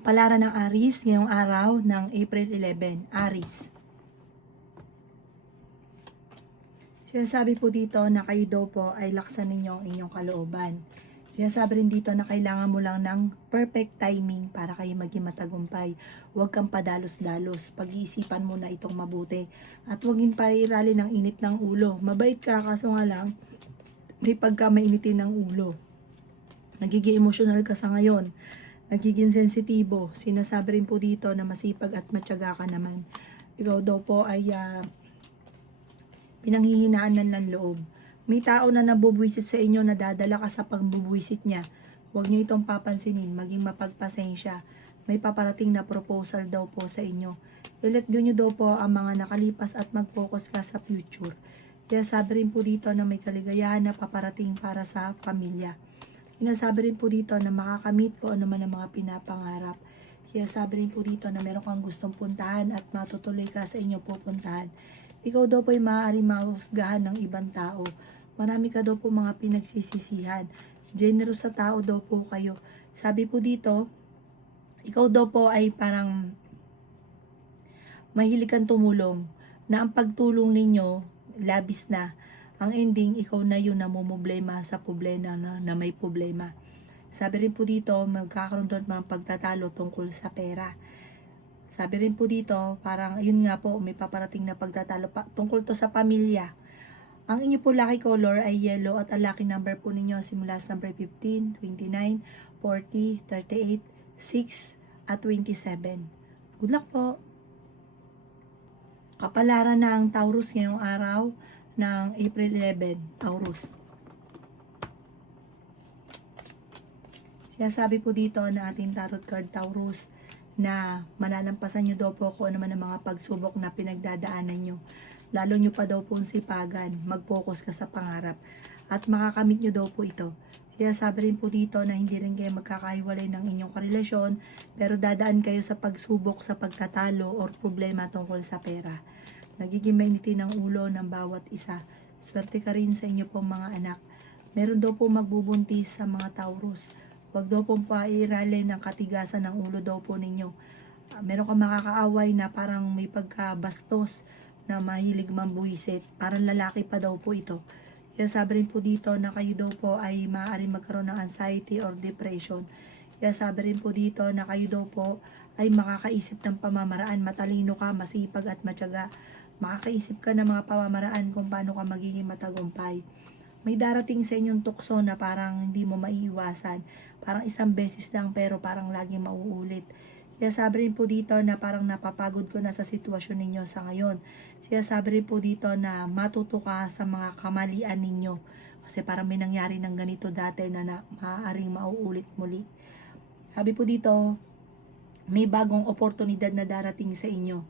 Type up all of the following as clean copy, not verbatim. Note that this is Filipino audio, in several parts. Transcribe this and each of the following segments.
Kapalaran ng Aries ngayong araw ng April 11. Aries. Sinasabi po dito na kayo daw po ay laksan ninyo ang inyong kalooban. Sinasabi rin dito na kailangan mo lang ng perfect timing para kayo maging matagumpay. Huwag kang padalos-dalos. Pag-iisipan mo na itong mabuti. At huwag yung pairali ng init ng ulo. Mabait ka, kaso nga lang, may pagka mainitin ng ulo. Nagiging emotional ka sa ngayon. Nagiging sensitibo. Sinasabi rin po dito na masipag at matyaga ka naman. Ikaw daw po ay pinanghihinaan ng loob. May tao na nabubwisit sa inyo na dadala ka sa pagbubwisit niya. Huwag niyo itong papansinin, maging mapagpasensya. May paparating na proposal daw po sa inyo. I-let go niyo daw po ang mga nakalipas at mag-focus ka sa future. Kaya sabi rin po dito na may kaligayahan na paparating para sa pamilya. Sinasabi rin po dito na makakamit ko ano man ang mga pinapangarap. Kaya sabi rin po dito na meron kang gustong puntahan at matutuloy ka sa inyong pupuntahan. Ikaw daw po ay maaaring mahusgahan ng ibang tao. Marami ka daw po mga pinagsisisihan. Generous sa tao daw po kayo. Sabi po dito, ikaw daw po ay parang mahilig kang tumulong. Na ang pagtulong ninyo, labis na. Ang ending, ikaw na yun namumblema sa problema na may problema. Sabi rin po dito, magkakaroon doon mga pagtatalo tungkol sa pera. Sabi rin po dito, parang yun nga po, may paparating na pagtatalo tungkol to sa pamilya. Ang inyo po lucky color ay yellow at ang lucky number po ninyo simula sa number 15, 29, 40, 38, 6 at 27. Good luck po! Kapalaran ng Taurus ngayong araw ng April 11, Taurus. Sabi po dito na ating tarot card Taurus na malalampasan nyo daw po kung ano man ang mga pagsubok na pinagdadaanan nyo. Lalo nyo pa daw pong sipagan, mag-focus ka sa pangarap at makakamit nyo daw po ito. Sabi rin po dito na hindi rin kayo magkakahiwalay ng inyong karelasyon pero dadaan kayo sa pagsubok sa pagkatalo or problema tungkol sa pera. Nagiging mainitin ang ulo ng bawat isa. Swerte ka rin sa inyo pong mga anak. Meron daw po magbubuntis sa mga Taurus. Huwag daw pong pairali ng katigasan ng ulo daw po ninyo. Meron kang makakaaway na parang may pagkabastos na mahilig mambuisit. Parang lalaki pa daw po ito. Kaya sabi rin po dito na kayo daw po ay maaaring magkaroon ng anxiety or depression. Kaya sabi rin po dito na kayo daw po ay makakaisip ng pamamaraan. Matalino ka, masipag at matyaga. Makakaisip ka ng mga pamamaraan kung paano ka magiging matagumpay. May darating sa inyong tukso na parang hindi mo maiiwasan. Parang isang beses lang pero parang laging mauulit. Kaya sabi rin po dito na parang napapagod ko na sa sitwasyon ninyo sa ngayon. Kaya sabi rin po dito na matuto ka sa mga kamalian ninyo. Kasi parang may nangyari ng ganito dati na maaaring mauulit muli. Sabi po dito, may bagong oportunidad na darating sa inyo.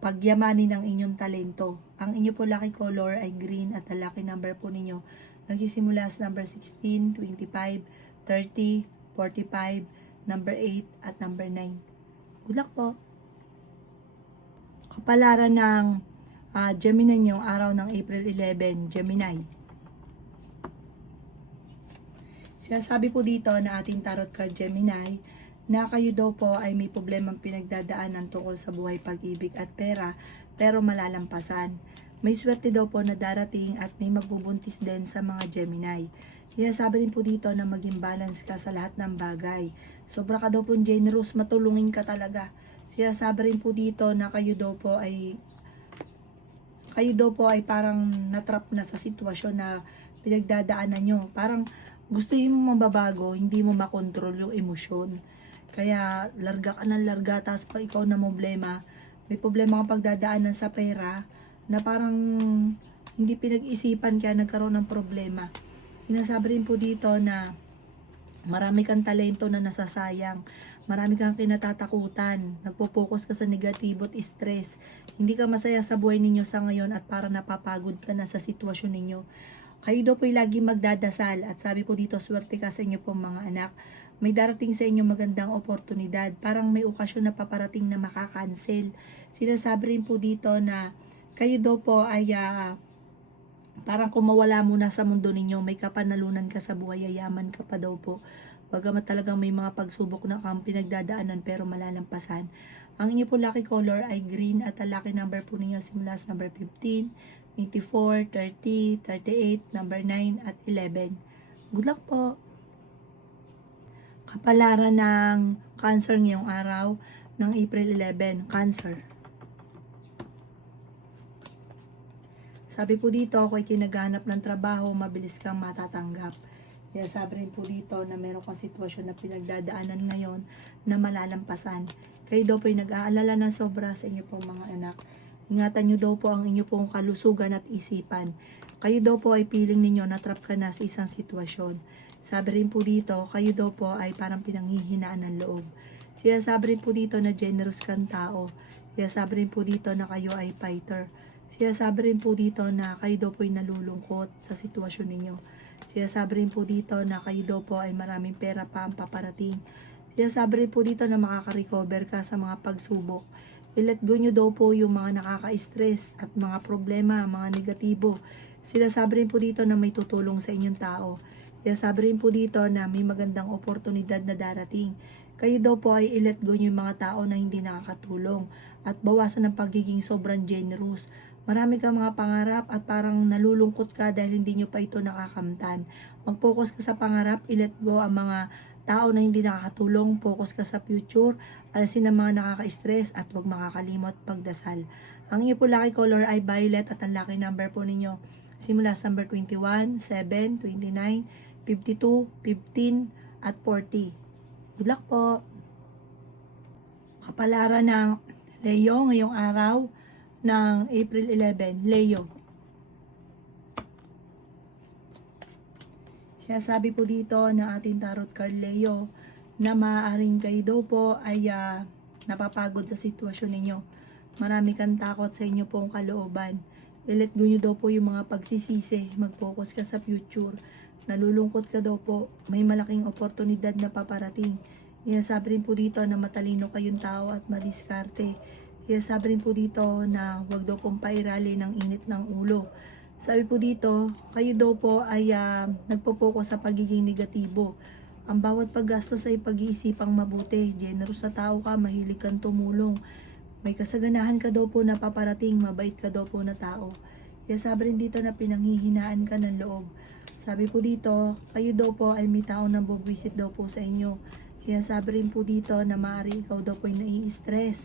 Pagyamanin ang inyong talento. Ang inyo po lucky color ay green at ang lucky number po ninyo nagsisimula sa number 16, 25, 30, 45, number 8 at number 9. Good luck po! Kapalaran ng Gemini nyong araw ng April 11, Gemini. Sinasabi po dito na ating tarot card Gemini na kayo daw po ay may problemang pinagdadaanan tungkol sa buhay, pag-ibig at pera pero malalampasan. May swerte daw po na darating at may magbubuntis din sa mga Gemini. Kaya sabi rin po dito na maging balance ka sa lahat ng bagay. Sobra ka daw po generous, matulungin ka talaga. Kaya sabi rin po dito na kayo daw po ay parang natrap na sa sitwasyon na pinagdadaanan nyo. Parang gusto mo mababago, hindi mo makontrol yung emosyon. Kaya larga ka ng larga, tapos pa ikaw na problema. May problema kang pagdadaanan sa pera na parang hindi pinag-isipan kaya nagkaroon ng problema. Sinasabi rin po dito na marami kang talento na nasasayang. Marami kang kinatatakutan. Nagpo-focus ka sa negatibo at stress. Hindi ka masaya sa buhay ninyo sa ngayon at parang napapagod ka na sa sitwasyon ninyo. Kayo daw po'y lagi magdadasal at sabi po dito, swerte ka sa inyo pong mga anak. May darating sa inyo magandang oportunidad. Parang may okasyon na paparating na makakancel. Sinasabi rin po dito na kayo daw po ay parang kung mawala muna sa mundo ninyo, may kapanalunan ka sa buhay, yayaman ka pa daw po. Bagamat talagang may mga pagsubok na kang pinagdadaanan pero malalampasan. Ang inyo po lucky color ay green at ang lucky number po ninyo simula sa number 15, 24, 30, 38, number 9 at 11. Good luck po! Kapalaran ng Cancer ngayong araw ng April 11, Cancer. Sabi po dito, kung kinaghanap ng trabaho, mabilis kang matatanggap. Kaya sabi rin po dito na meron kang sitwasyon na pinagdadaanan ngayon na malalampasan. Kayo daw po ay nag-aalala ng sobra sa inyo pong mga anak. Ingatan nyo daw po ang inyo pong kalusugan at isipan. Kayo daw po ay feeling ninyo na trap ka na sa isang sitwasyon. Sabi rin po dito, kayo daw po ay parang pinanghihinaan ng loob. Siya sabi rin po dito na generous kang tao. Siya sabi rin po dito na kayo ay fighter. Siya sabi rin po dito na kayo daw po ay nalulungkot sa sitwasyon ninyo. Siya sabi rin po dito na kayo daw po ay maraming pera pa ang paparating. Siya sabi rin po dito na makaka-recover ka sa mga pagsubok. I-let go nyo daw po yung mga nakaka-stress at mga problema, mga negatibo. Sila sabi rin po dito na may tutulong sa inyong tao. Siya sabi rin po dito na may magandang oportunidad na darating. Kayo daw po ay i-let go nyo yung mga tao na hindi nakakatulong at bawasan ng pagiging sobrang generous. Marami kang mga pangarap at parang nalulungkot ka dahil hindi nyo pa ito nakakamtan. Mag-focus ka sa pangarap, i-let go ang mga tao na hindi nakakatulong, focus ka sa future, alasin ang mga nakaka-stress at huwag makakalimot pagdasal. Ang inyo po lucky color ay violet at ang lucky number po ninyo simula sa number 21, 7, 29, 52, 15 at 40. Good luck po! Kapalaran ng Leo ngayong araw ng April 11, Leo. Kaya sabi po dito ng ating tarot card Leo na maaaring kayo daw po ay napapagod sa sitwasyon ninyo. Marami kang takot sa inyo pong kalooban. I-let go nyo daw po yung mga pagsisisi. Mag-focus ka sa future. Nalulungkot ka daw po. May malaking oportunidad na paparating. Kaya sabi rin po dito na matalino kayong tao at madiskarte. Kaya sabi rin po dito na huwag daw pong pairali ng init ng ulo. Sabi po dito, kayo daw po ay nagpo-focus sa pagiging negatibo. Ang bawat paggastos ay pag-iisipang mabuti. Generous sa tao ka, mahilig kang tumulong. May kasaganahan ka daw po na paparating, mabait ka daw po na tao. Kaya sabi rin dito na pinanghihinaan ka ng loob. Sabi po dito, kayo daw po ay may taong nabubwisit daw po sa inyo. Kaya sabi rin po dito na maaari ikaw daw po ay nai-stress.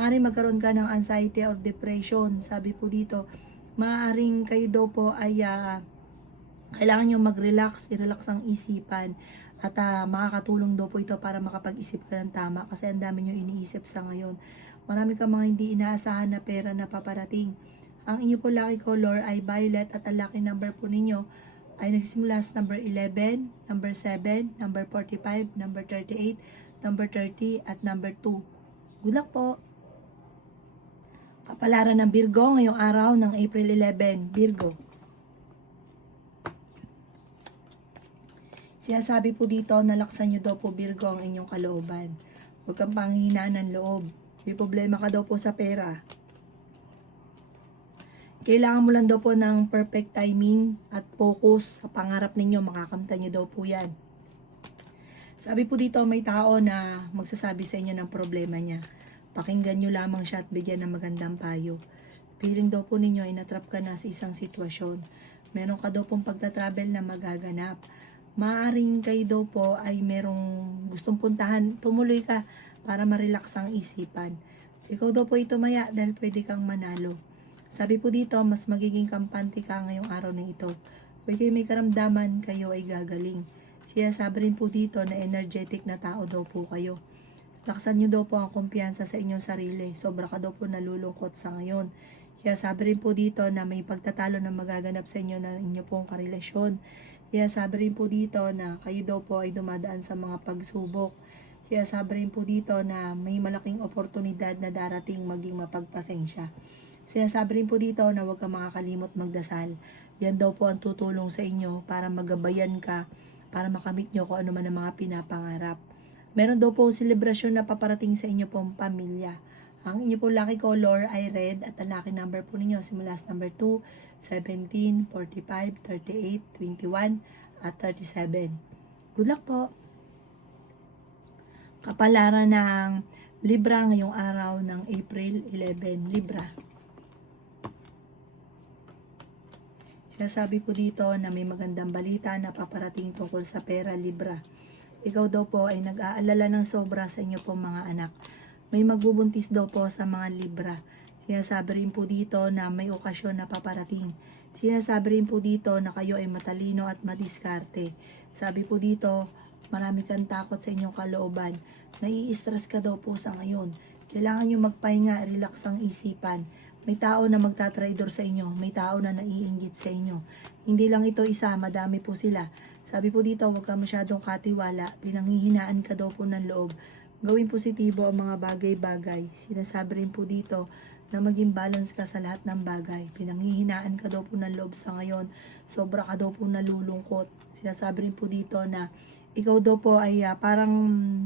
Maaari magkaroon ka ng anxiety or depression. Sabi po dito, maaaring kayo daw po ay kailangan nyo mag-relax, i-relax ang isipan. At makakatulong daw po ito para makapag-isip ka ng tama kasi ang dami nyo iniisip sa ngayon. Marami kang mga hindi inaasahan na pera na paparating. Ang inyo po lucky color ay violet at ang lucky number po ninyo ay nagsisimula sa number 11, number 7, number 45, number 38, number 30 at number 2. Good luck po! Kapalaran ng Virgo ngayong araw ng April 11, Virgo. Sinasabi po dito, nalaksan nyo daw po Virgo ang inyong kalooban. Huwag kang panghihinaan ng loob. May problema ka daw po sa pera. Kailangan mo lang daw po ng perfect timing at focus sa pangarap ninyo. Makakamtan nyo daw po yan. Sabi po dito, may tao na magsasabi sa inyo ng problema niya. Pakinggan nyo lamang siya at bigyan ng magandang payo. Feeling daw po ninyo ay natrap ka na sa isang sitwasyon. Meron ka daw pong pagta-travel na magaganap. Maaring kayo daw po ay merong gustong puntahan, tumuloy ka para ma-relax ang isipan. Ikaw daw po ay tumaya dahil pwede kang manalo. Sabi po dito, mas magiging kampante ka ngayong araw na ito. Huwag kayo may karamdaman, kayo ay gagaling. Siya sabi rin po dito na energetic na tao daw po kayo. Laksan nyo daw po ang kumpiyansa sa inyong sarili. Sobra ka daw po nalulungkot sa ngayon. Kaya sabi rin po dito na may pagtatalo na magaganap sa inyo na inyo pong karelasyon. Kaya sabi rin po dito na kayo daw po ay dumadaan sa mga pagsubok. Kaya sabi rin po dito na may malaking oportunidad na darating maging mapagpasensya. Sinasabi rin po dito na huwag kang makakalimot magdasal. Yan daw po ang tutulong sa inyo para magabayan ka, para makamit nyo kung ano man ang mga pinapangarap. Meron daw po selebrasyon na paparating sa inyo pong pamilya. Ang inyo po lucky color ay red at ang lucky number po ninyo simula sa number 2, 17, 45, 38, 21 at 37. Good luck po! Kapalaran ng Libra ngayong araw ng April 11, Libra. Sinasabi po dito na may magandang balita na paparating tungkol sa pera, Libra. Ikaw daw po ay nag-aalala ng sobra sa inyo pong mga anak. May magbubuntis daw po sa mga Libra. Sinasabi rin po dito na may okasyon na paparating. Sinasabi rin po dito na kayo ay matalino at madiskarte. Sabi po dito, marami kang takot sa inyong kalooban. Nai-stress ka daw po sa ngayon. Kailangan nyo magpahinga, relax ang isipan. May tao na magtatraidor sa inyo. May tao na naiinggit sa inyo. Hindi lang ito isa, madami po sila. Sabi po dito, huwag ka masyadong katiwala. Pinanghihinaan ka daw po ng loob. Gawing positibo ang mga bagay-bagay. Sinasabi rin po dito na maging balance ka sa lahat ng bagay. Pinanghihinaan ka daw po ng loob sa ngayon. Sobra ka daw po nalulungkot. Sinasabi rin po dito na ikaw daw po ay parang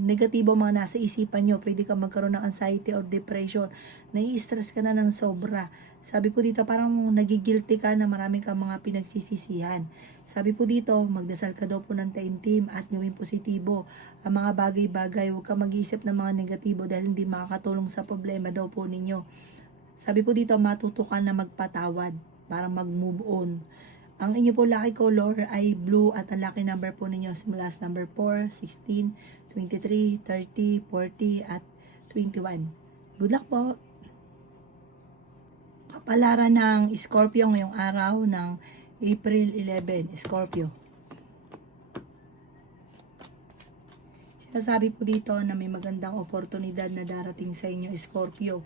negatibo mga nasa isipan nyo. Pwede ka magkaroon ng anxiety or depression. Nai-stress ka na ng sobra. Sabi po dito parang nagigilty ka na marami kang mga pinagsisisihan. Sabi po dito, magdasal ka daw po ng taimtim at gawing positibo. Ang mga bagay-bagay, huwag ka mag-iisip ng mga negatibo dahil hindi makakatulong sa problema daw po ninyo. Sabi po dito, matuto ka na magpatawad para mag-move on. Ang inyo po lucky color ay blue at ang lucky number po ninyo simula sa number 4, 16, 23, 30, 40 at 21. Good luck po! Kapalaran ng Scorpio ngayong araw ng April 11, Scorpio. Sinasabi po dito na may magandang oportunidad na darating sa inyo, Scorpio.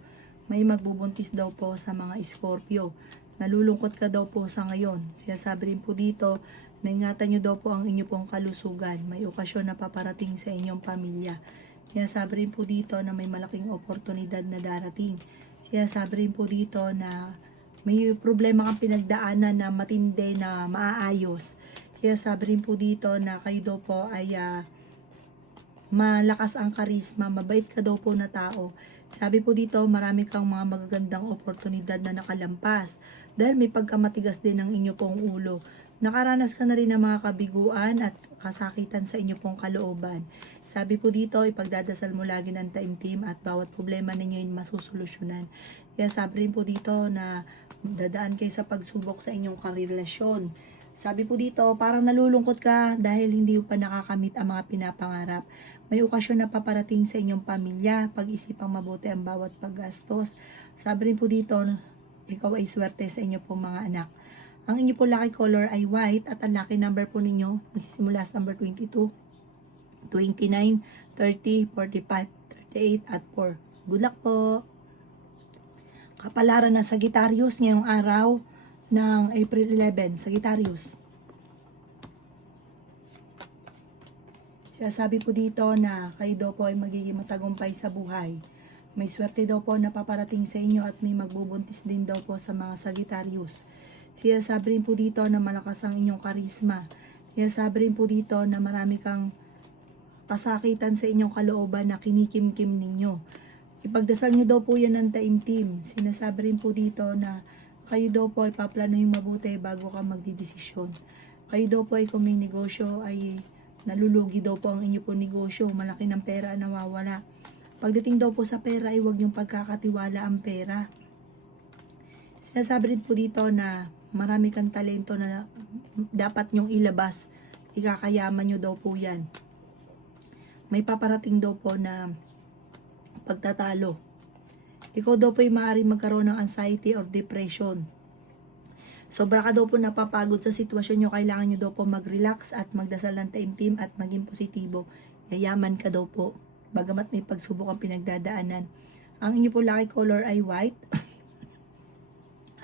May magbubuntis daw po sa mga Scorpio. Nalulungkot ka daw po sa ngayon. Sinasabi rin po dito na ingatan nyo daw po ang inyo pong kalusugan. May okasyon na paparating sa inyong pamilya. Sinasabi rin po dito na may malaking oportunidad na darating. Sinasabi rin po dito na may problema kang pinagdaanan na matindi na maaayos. Sinasabi rin po dito na kayo daw po ay malakas ang karisma, mabait ka daw po na tao. Sabi po dito, marami kang mga magagandang oportunidad na nakalampas dahil may pagkamatigas din ng inyo pong ulo. Nakaranas ka na rin ng mga kabiguan at kasakitan sa inyo pong kalooban. Sabi po dito, ipagdadasal mo lagi ng taimtim at bawat problema ninyo ay masusolusyonan. Kaya sabi rin po dito na dadaan kayo sa pagsubok sa inyong karelasyon. Sabi po dito, parang nalulungkot ka dahil hindi pa nakakamit ang mga pinapangarap. May okasyon na paparating sa inyong pamilya, pag-isipang mabuti ang bawat paggastos. Sabi rin po dito, ikaw ay swerte sa inyo pong mga anak. Ang inyo po lucky color ay white at ang lucky number po ninyo magsisimula sa number 22, 29, 30, 45, 38 at 4. Good luck po! Kapalaran ng Sagittarius ngayong araw ng April 11, Sagittarius. Sabi po dito na kayo daw po ay magiging matagumpay sa buhay. May swerte daw po na paparating sa inyo at may magbubuntis din daw po sa mga Sagittarius. Sabi rin po dito na malakas ang inyong karisma. Sabi rin po dito na marami kang kasakitan sa inyong kalooban na kinikimkim ninyo. Ipagdasal nyo daw po yan ng taimtim. Sinasabi rin po dito na kayo daw po ay paplanuhin mabuti bago ka magdidesisyon. Kayo daw po ay kung may negosyo ay nalulugi daw po ang inyo po negosyo, malaki ng pera nawawala. Pagdating daw po sa pera ay huwag niyong pagkakatiwala ang pera. Sinasabi rin po dito na marami kang talento na dapat niyong ilabas. Ikakayaman niyo daw po yan. May paparating daw po na pagtatalo. Ikaw daw po ay maaaring magkaroon ng anxiety or depression. Sobra ka daw po napapagod sa sitwasyon nyo, kailangan nyo daw po mag-relax at magdasal ng taimtim at maging positibo. Yayaman ka daw po, bagamat may pagsubok ang pinagdadaanan. Ang inyo po lucky color ay white.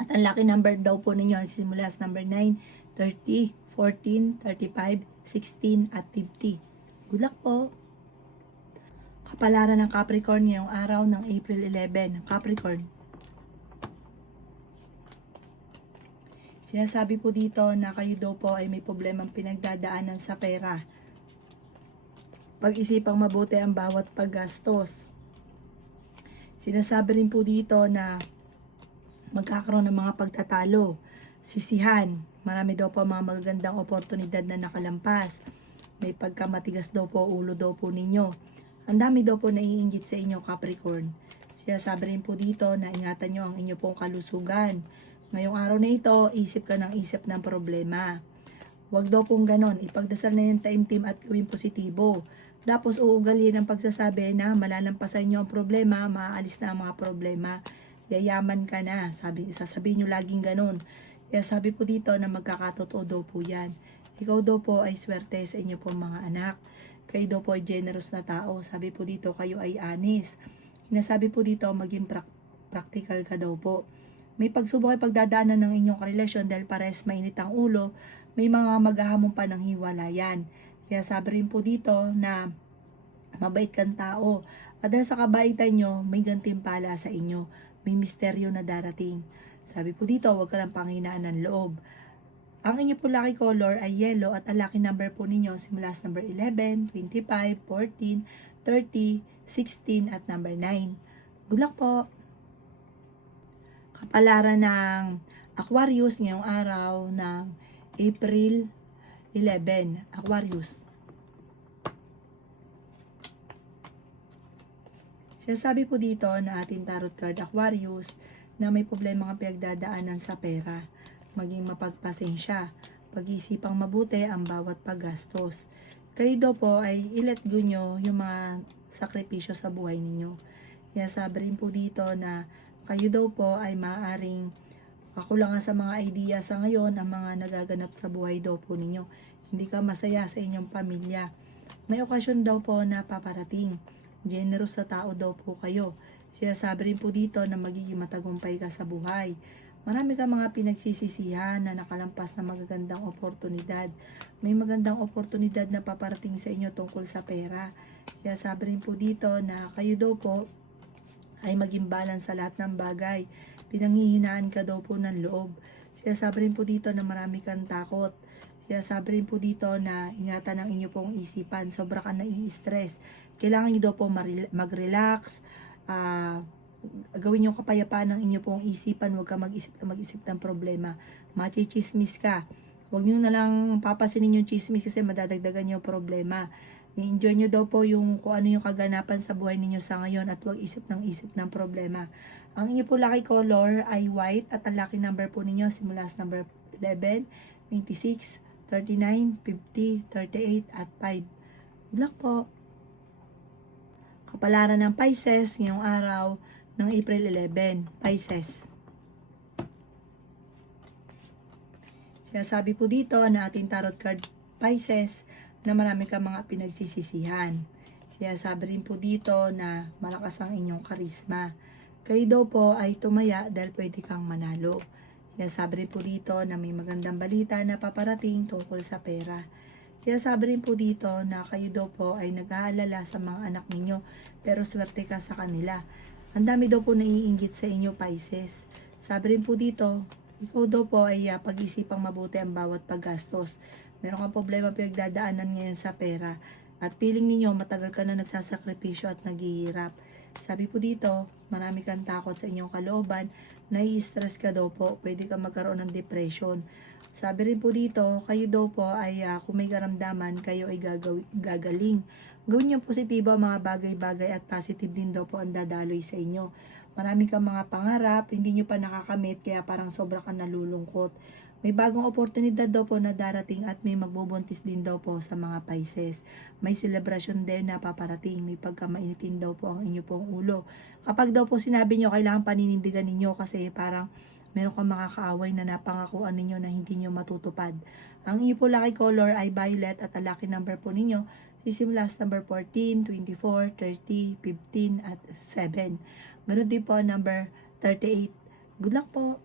At ang lucky number daw po ninyo simula sa number 9, 30, 14, 35, 16 at 50. Good luck po! Kapalaran ng Capricorn ngayong araw ng April 11. Capricorn. Sinasabi po dito na kayo daw po ay may problemang pinagdadaanan sa pera. Pag-isipang mabuti ang bawat paggastos. Sinasabi rin po dito na magkakaroon ng mga pagtatalo, sisihan. Marami daw po mga magagandang oportunidad na nakalampas. May pagkamatigas daw po, ulo daw po ninyo. Ang dami daw po naiinggit sa inyo, Capricorn. Siya sabi rin po dito na ingatan nyo ang inyo pong kalusugan. Ngayong araw na ito, isip ka ng isip ng problema. Huwag daw pong ganon. Ipagdasal na yung time team at gawing positibo. Tapos uugalin ang pagsasabi na malalampasan nyo ang problema, maaalis na ang mga problema. Yayaman ka na. Sasabihin nyo laging ganon. Kaya sabi po dito na magkakatotoo daw po yan. Ikaw daw po ay swerte sa inyo pong mga anak. Kayo daw po ay generous na tao. Sabi po dito kayo ay honest. Sinasabi po dito maging practical ka daw po. May pagsubok ay pagdadaanan ng inyong karelasyon dahil pares mainit ang ulo. May mga maghahamon pa ng hiwalayan. Kaya sabi rin po dito na mabait kang tao. At dahil sa kabaitan nyo, may gantimpala sa inyo. May misteryo na darating. Sabi po dito, huwag ka lang panghinaan ng loob. Ang inyo po lucky color ay yellow at ang lucky number po ninyo simula sa number 11, 25, 14, 30, 16 at number 9. Good luck po! Kapalaran ng Aquarius ngayong araw ng April 11. Aquarius. Sinasabi po dito na ating tarot card Aquarius na may problema kang pinagdadaanan sa pera. Maging mapagpasensya. Pag-isipang mabuti ang bawat paggastos. Kayo daw po ay i-let go nyo yung mga sakripisyo sa buhay ninyo. Kaya sabi rin po dito na kayo daw po ay maaaring kakulangan sa mga idea sa ngayon ang mga nagaganap sa buhay daw po ninyo. Hindi ka masaya sa inyong pamilya. May okasyon daw po na paparating. Generous sa tao daw po kayo. Sinasabi rin po dito na magiging matagumpay ka sa buhay. Marami ka mga pinagsisisihan na nakalampas na magagandang oportunidad. May magandang oportunidad na paparating sa inyo tungkol sa pera. Kaya sabi rin po dito na kayo daw po ay maging balance sa lahat ng bagay. Pinanghihinaan ka daw po ng loob. Kaya sabi rin po dito na marami kang takot. Kaya sabi rin po dito na ingatan ang inyo pong isipan. Sobra ka nai-stress. Kailangan nyo daw po mag-relax. Gawin yung kapayapaan ng inyo pong isipan. Huwag ka mag-isip ng problema. Machichismis ka. Huwag nyo na lang papasinin yung chismis kasi madadagdagan yung problema. I-enjoy nyo daw po yung kung ano yung kaganapan sa buhay ninyo sa ngayon at huwag isip ng problema. Ang inyo po lucky color ay white at ang lucky number po ninyo simula sa number 11, 26, 39, 50, 38 at 5. Good luck po! Kapalaran ng Pisces ngayong araw ng April 11. Pisces. Sinasabi po dito na ating tarot card Pisces na marami kang mga pinagsisisihan. Kaya sabi rin po dito na malakas ang inyong karisma. Kayo daw po ay tumaya dahil pwede kang manalo. Kaya sabi rin po dito na may magandang balita na paparating tungkol sa pera. Kaya sabi rin po dito na kayo daw po ay nag-aalala sa mga anak ninyo pero swerte ka sa kanila. Ang dami daw po naiinggit sa inyo, Pisces. Sabi rin po dito, ikaw daw po ay pag-isipang mabuti ang bawat paggastos. Meron kang problema pinagdadaanan ngayon sa pera at feeling ninyo matagal ka na nagsasakripisyo at naghihirap. Sabi po dito, marami kang takot sa inyong kalooban, nai-stress ka daw po, pwede kang magkaroon ng depression. Sabi rin po dito, kayo daw po ay kung may karamdaman, kayo ay gagaling. Gawin niyo positibo ang mga bagay-bagay at positive din daw po ang dadaloy sa inyo. Marami kang mga pangarap, hindi nyo pa nakakamit kaya parang sobra kang nalulungkot. May bagong oportunidad daw po na darating at may magbubuntis din daw po sa mga Pisces. May selebrasyon din na paparating, may pagkamainitin daw po ang inyo pong ulo. Kapag daw po sinabi nyo, kailangan paninindigan ninyo kasi parang meron kang makakaaway na napangakuan ninyo na hindi nyo matutupad. Ang inyo po lucky color ay violet at ang lucky number po ninyo sisimula sa number 14, 24, 30, 15 at 7. Meron din po number 38. Good luck po!